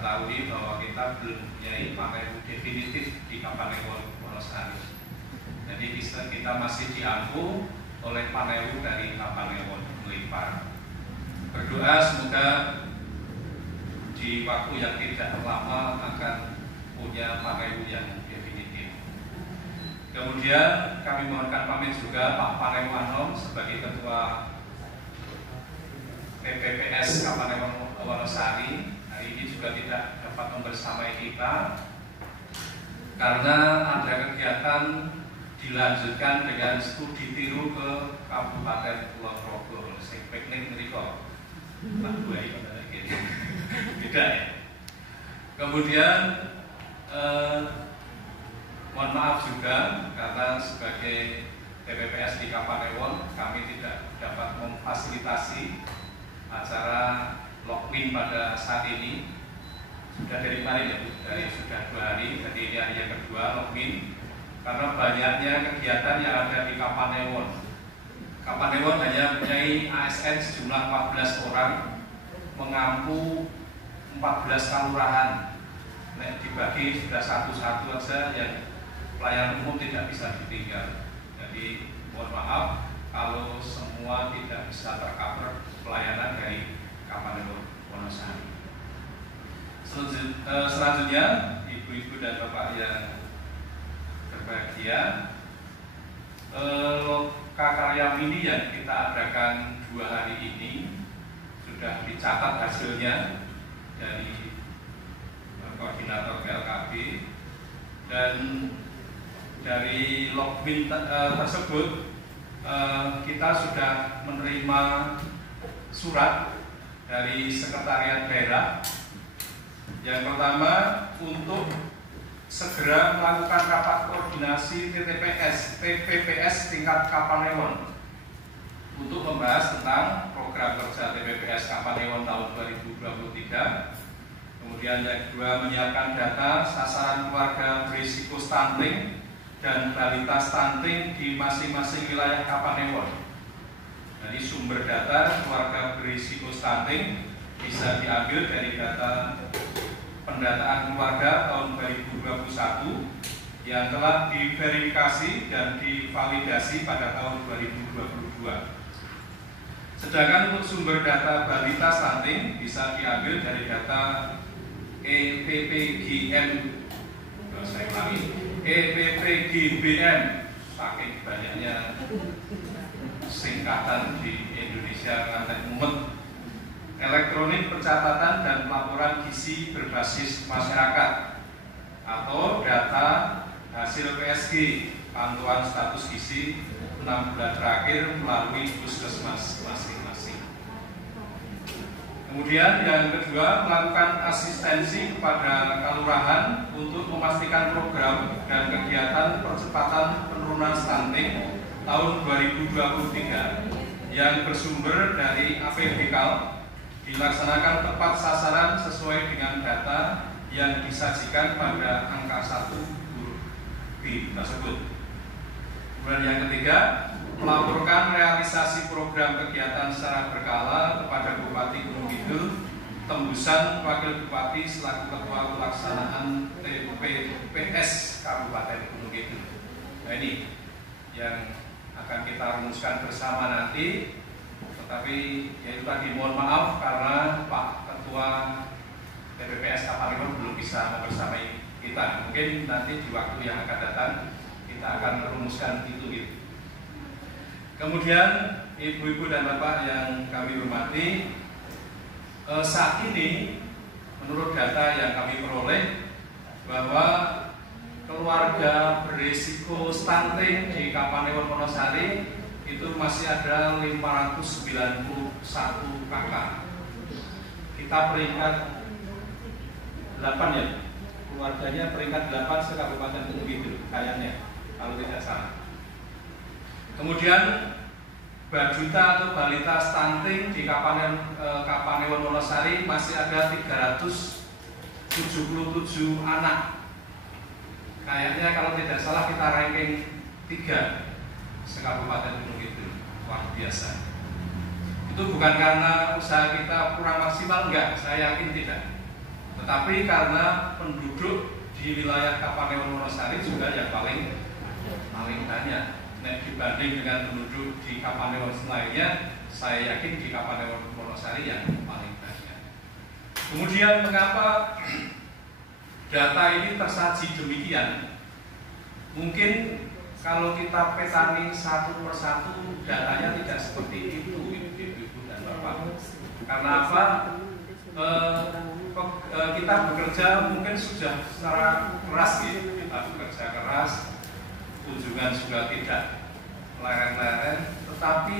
ketahui bahwa kita belum mempunyai Panewon definitif di Kapanewon Wonosari. Jadi kita masih diampu oleh Panewon dari Kapanewon Melipar. Berdoa semoga di waktu yang tidak lama akan punya Panewon yang definitif. Kemudian kami mohonkan pamit juga Pak Panewanom sebagai Ketua PPPS Kapanewon Wonosari hari ini juga tidak dapat membersamai kita karena ada kegiatan dilanjutkan dengan studi tiru ke Kabupaten Kulon Progo, piknik mereka, Pak Buai gitu. Tidak ya. Kemudian mohon maaf juga karena sebagai PPPS di Kapanewon kami tidak dapat memfasilitasi acara Lokmin pada saat ini. Sudah dari kemarin ya, sudah 2 hari, jadi ini hari yang kedua Lokmin karena banyaknya kegiatan yang ada di Kapanewon. Kapanewon hanya mempunyai ASN sejumlah 14 orang, mengampu 14 kelurahan. Nah, dibagi sudah satu-satu saja yang pelayanan umum tidak bisa ditinggal. Jadi mohon maaf kalau semua tidak bisa tercover pelayanan dari Kapanewon Wonosari. Selanjutnya, ibu-ibu dan bapak yang berbahagia, Lokakarya Mini yang kita adakan 2 hari ini sudah dicatat hasilnya dari koordinator PLKB, dan dari Lokmin tersebut kita sudah menerima surat dari Sekretariat Daerah. Yang pertama, untuk segera melakukan rapat koordinasi PPPS tingkat Kapanewon untuk membahas tentang program kerja PPPS Kapanewon tahun 2023. Kemudian yang kedua, menyiapkan data sasaran keluarga berisiko stunting dan balita stunting di masing-masing wilayah Kapanewon. Jadi sumber data keluarga berisiko stunting bisa diambil dari data pendataan keluarga tahun 2021 yang telah diverifikasi dan divalidasi pada tahun 2022. Sedangkan untuk sumber data balita stunting bisa diambil dari data EPPGM, saya ulangi, EPPGBM, saking banyaknya singkatan di Indonesia ngantek mumet. Elektronik pencatatan dan pelaporan gizi berbasis masyarakat atau data hasil PSG pantauan status gizi 6 bulan terakhir melalui puskesmas masing-masing. Kemudian yang kedua, melakukan asistensi kepada kelurahan untuk memastikan program dan kegiatan percepatan penurunan stunting tahun 2023 yang bersumber dari APBKAL dilaksanakan tepat sasaran sesuai dengan data yang disajikan pada angka 1 huruf B tersebut. Kemudian yang ketiga, melaporkan realisasi program kegiatan secara berkala kepada Bupati Gunung Kidul, tembusan Wakil Bupati selaku Ketua Pelaksanaan TPPS Kabupaten Gunung Kidul. Nah, ini yang akan kita rumuskan bersama nanti. Tetapi yaitu tadi mohon maaf karena Pak Ketua TPPS Kapanewon belum bisa membersamai kita. Mungkin nanti di waktu yang akan datang kita akan merumuskan itu. Kemudian ibu-ibu dan bapak yang kami hormati, saat ini menurut data yang kami peroleh bahwa keluarga berisiko stunting di Kapanewon Wonosari itu masih ada 591 kakak. Kita peringkat 8 ya, keluarganya peringkat 8 se-Kabupaten Gunung Kidul kayaknya, kalau tidak salah. Kemudian bajuta atau balita stunting di Kapanewon Wonosari masih ada 377 anak. Kayaknya kalau tidak salah kita ranking 3 se-Kabupaten Gunung Kidul. Luar biasa. Itu bukan karena usaha kita kurang maksimal, enggak, saya yakin tidak. Tetapi karena penduduk di wilayah Kapanewon Wonosari juga yang paling banyak. Nah, dibanding dengan penduduk di Kapanewon lainnya, saya yakin di Kapanewon Wonosari yang paling banyak. Kemudian mengapa data ini tersaji demikian? Mungkin kalau kita petani satu persatu datanya tidak seperti itu, Ibu dan Bapak. Karena apa? Kita bekerja mungkin sudah secara keras ya. Kita bekerja keras, kunjungan juga tidak leren-leren, tetapi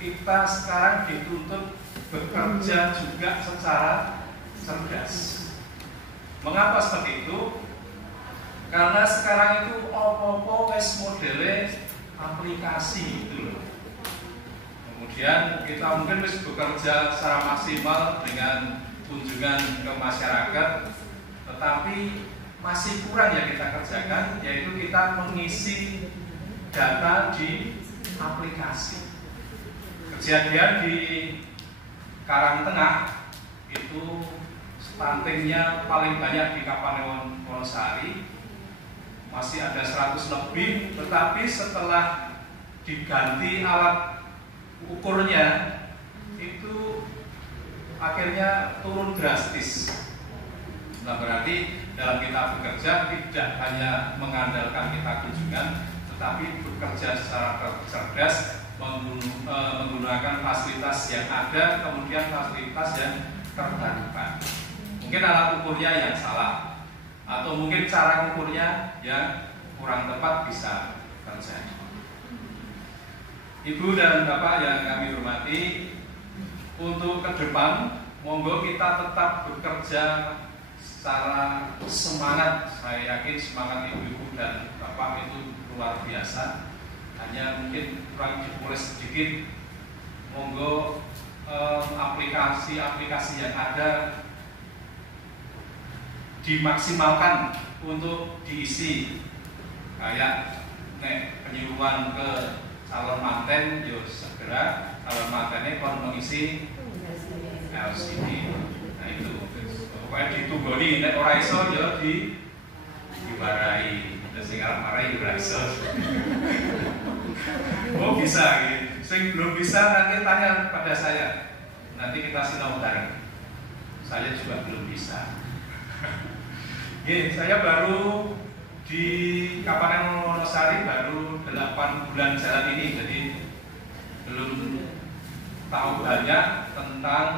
kita sekarang dituntut bekerja juga secara cerdas. Mengapa seperti itu? Karena sekarang itu opo-opo wes modele aplikasi itu loh. Kemudian kita mungkin wis bekerja secara maksimal dengan kunjungan ke masyarakat, tetapi masih kurang yang kita kerjakan, yaitu kita mengisi data di aplikasi. Kejadian di Karangtengah itu stuntingnya paling banyak di Kapanewon Wonosari, masih ada 100 lebih, tetapi setelah diganti alat ukurnya itu akhirnya turun drastis. Nah, berarti dalam kita bekerja tidak hanya mengandalkan kita kunjungan, tetapi bekerja secara cerdas, menggunakan fasilitas yang ada, kemudian fasilitas yang terbarukan. Mungkin alat ukurnya yang salah, atau mungkin cara ukurnya yang kurang tepat bisa terjadi. Ibu dan Bapak yang kami hormati, untuk ke depan, monggo kita tetap bekerja secara semangat. Saya yakin semangat ibu-ibu dan bapak itu luar biasa. Hanya mungkin kurang dipoles sedikit. Monggo aplikasi-aplikasi yang ada dimaksimalkan untuk diisi. Kayak penyuluhan ke calon manten, yo segera calon mantennya kon mengisi LCD. Nah itu pokoknya ditumboni, nek ora iso yo diwarai. Sing arep marai ora iso. Oh bisa gitu. Sing belum bisa nanti tanya pada saya. Nanti kita sinau bareng. Saya juga belum bisa. Saya baru di Kapanewon Wonosari baru 8 bulan jalan ini, jadi belum tahu banyak tentang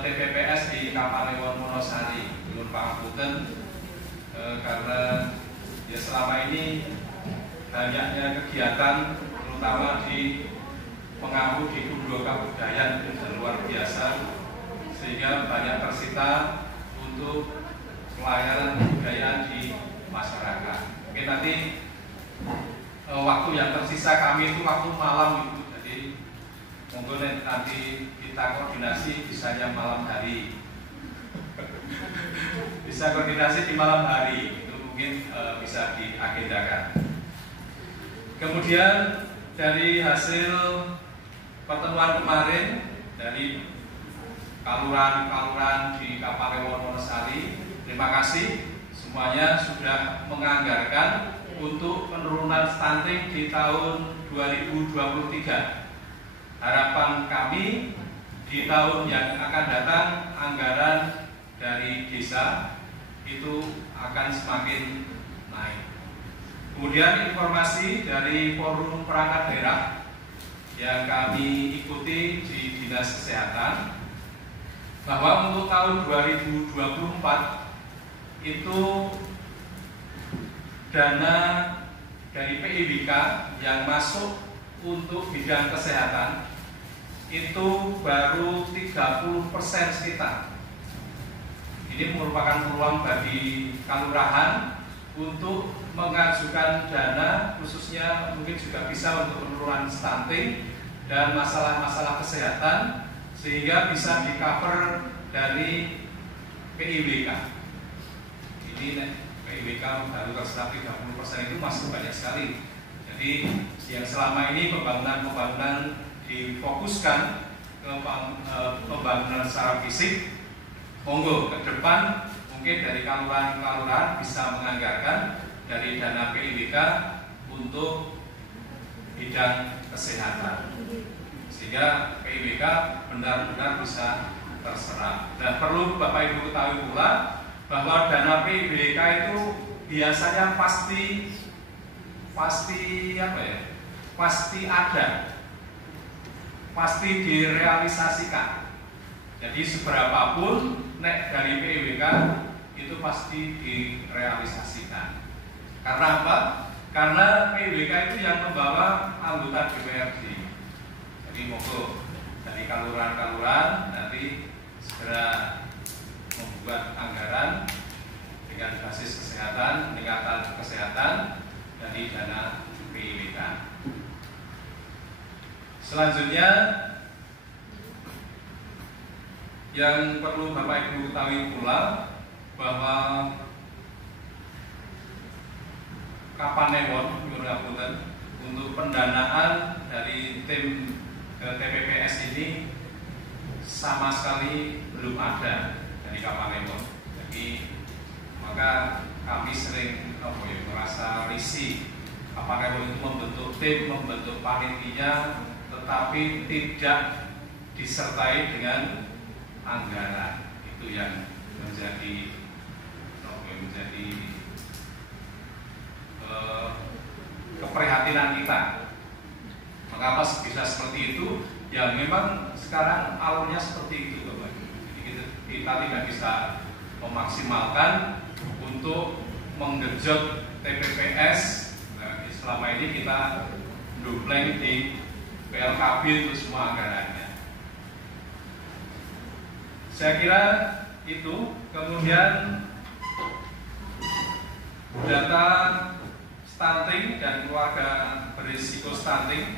TPPS di Kapanewon Wonosari. Belum pangapunten karena ya selama ini banyaknya kegiatan, terutama di pengaruh di Kundo Kabudayan itu luar biasa, sehingga banyak tersita untuk pelayanan kebudayaan di masyarakat. Mungkin nanti waktu yang tersisa kami itu waktu malam itu, jadi monggo nanti kita koordinasi bisanya malam hari, bisa koordinasi di malam hari itu mungkin bisa diagendakan. Kemudian dari hasil pertemuan kemarin dari kaluran di Kapanewon Wonosari, terima kasih semuanya sudah menganggarkan untuk penurunan stunting di tahun 2023. Harapan kami di tahun yang akan datang anggaran dari desa itu akan semakin naik. Kemudian informasi dari Forum Perangkat Daerah yang kami ikuti di Dinas Kesehatan, bahwa untuk tahun 2024 itu dana dari PIBK yang masuk untuk bidang kesehatan itu baru 30% sekitar. Ini merupakan peluang bagi kelurahan untuk mengajukan dana, khususnya mungkin juga bisa untuk penurunan stunting dan masalah-masalah kesehatan, sehingga bisa di-cover dari PIBK. Ini PIBK baru terserap 30% itu masih banyak sekali. Jadi yang selama ini pembangunan difokuskan ke pembangunan secara fisik, monggo ke depan mungkin dari kelurahan bisa menganggarkan dari dana PIWK untuk bidang kesehatan, sehingga PIWK benar-benar bisa terserap. Dan perlu Bapak Ibu ketahui pula bahwa dana PIWK itu biasanya pasti ada, pasti direalisasikan. Jadi seberapapun nek dari PIWK itu pasti direalisasikan. Karena apa? Karena PIWK itu yang membawa anggota DPRD. Jadi monggo dari kelurahan nanti segera membuat anggaran dengan basis kesehatan, peningkatan kesehatan dari dana PIWK. Selanjutnya yang perlu Bapak Ibu ketahui pula bahwa Kapanewon untuk pendanaan dari tim TPPS ini sama sekali belum ada dari Kapanewon. Jadi maka kami sering merasa risih. Kapanewon itu membentuk tim, membentuk panitia, tetapi tidak disertai dengan anggaran. Itu yang menjadi keprihatinan kita. Mengapa bisa seperti itu? Ya memang sekarang alurnya seperti itu, Bapak. Jadi kita tidak bisa memaksimalkan untuk menggenjot TPPS. Nah, selama ini kita dupleng di PLKB untuk semua anggarannya. Saya kira itu. Kemudian data stunting dan keluarga berisiko stunting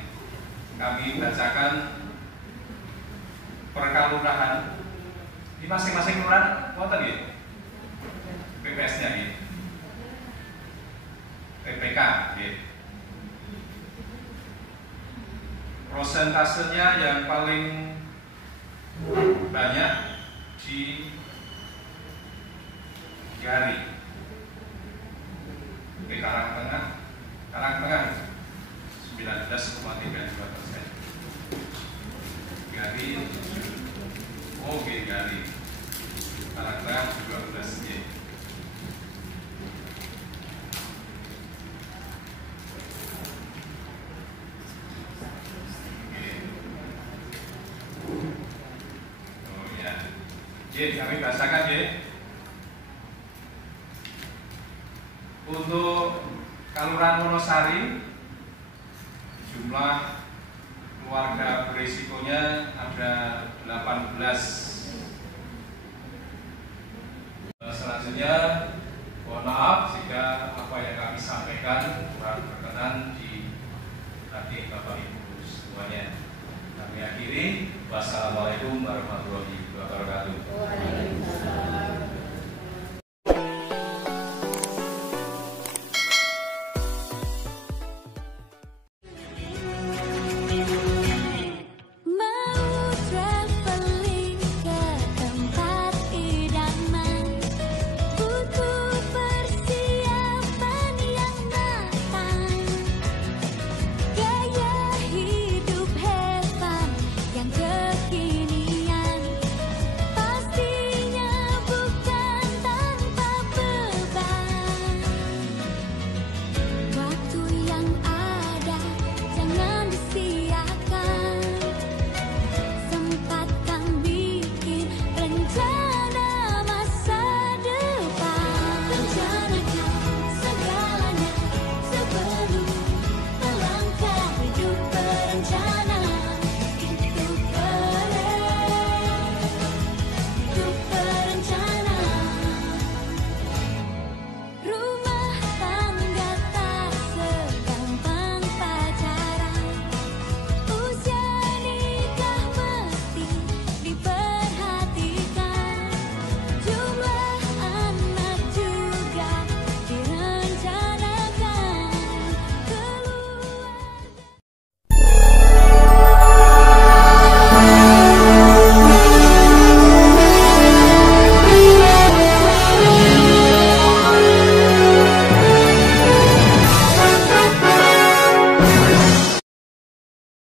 kami bacakan per kelurahan. Di masing-masing kelurahan wonten nggih PPS-nya nggih. PPK nggih. Prosentasenya yang paling banyak di Gari, di Karangtengah 19,32%. Gari, Gari, Karangtengah 12%. Kami bahasakan ya. Untuk Kelurahan Wonosari jumlah keluarga berisikonya ada 18. Selanjutnya